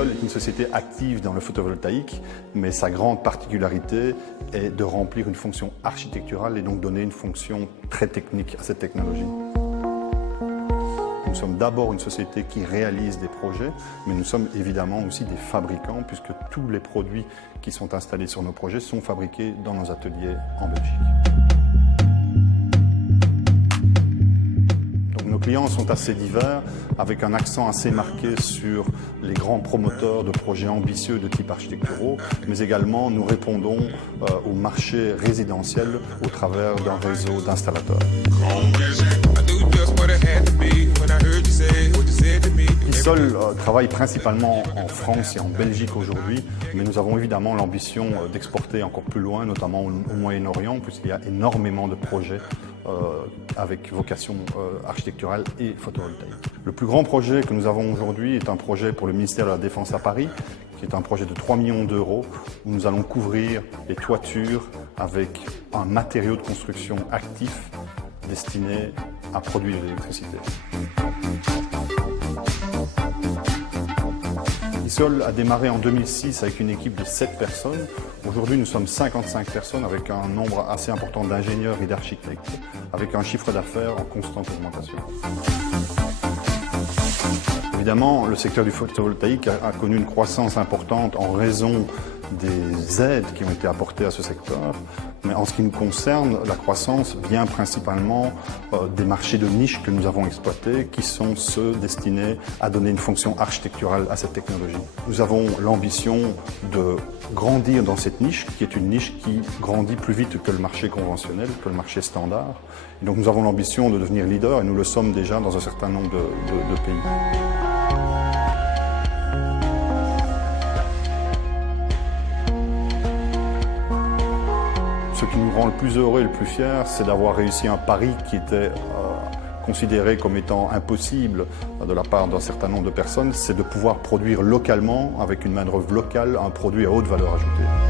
Isol est une société active dans le photovoltaïque, mais sa grande particularité est de remplir une fonction architecturale et donc donner une fonction très technique à cette technologie. Nous sommes d'abord une société qui réalise des projets, mais nous sommes évidemment aussi des fabricants, puisque tous les produits qui sont installés sur nos projets sont fabriqués dans nos ateliers en Belgique. Nos clients sont assez divers, avec un accent assez marqué sur les grands promoteurs de projets ambitieux de type architecturaux, mais également nous répondons au marché résidentiel au travers d'un réseau d'installateurs. Isol travaille principalement en France et en Belgique aujourd'hui, mais nous avons évidemment l'ambition d'exporter encore plus loin, notamment au Moyen-Orient, puisqu'il y a énormément de projets avec vocation architecturale et photovoltaïque. Le plus grand projet que nous avons aujourd'hui est un projet pour le ministère de la Défense à Paris, qui est un projet de 3 millions d'euros, où nous allons couvrir les toitures avec un matériau de construction actif destiné à produire de l'électricité. Isol a démarré en 2006 avec une équipe de 7 personnes. Aujourd'hui, nous sommes 55 personnes avec un nombre assez important d'ingénieurs et d'architectes, avec un chiffre d'affaires en constante augmentation. Évidemment, le secteur du photovoltaïque a connu une croissance importante en raison des aides qui ont été apportées à ce secteur. Mais en ce qui nous concerne, la croissance vient principalement des marchés de niche que nous avons exploités, qui sont ceux destinés à donner une fonction architecturale à cette technologie. Nous avons l'ambition de grandir dans cette niche, qui est une niche qui grandit plus vite que le marché conventionnel, que le marché standard. Et donc nous avons l'ambition de devenir leader, et nous le sommes déjà dans un certain nombre de pays. Ce qui nous rend le plus heureux et le plus fiers, c'est d'avoir réussi un pari qui était considéré comme étant impossible de la part d'un certain nombre de personnes, c'est de pouvoir produire localement, avec une main-d'œuvre locale, un produit à haute valeur ajoutée.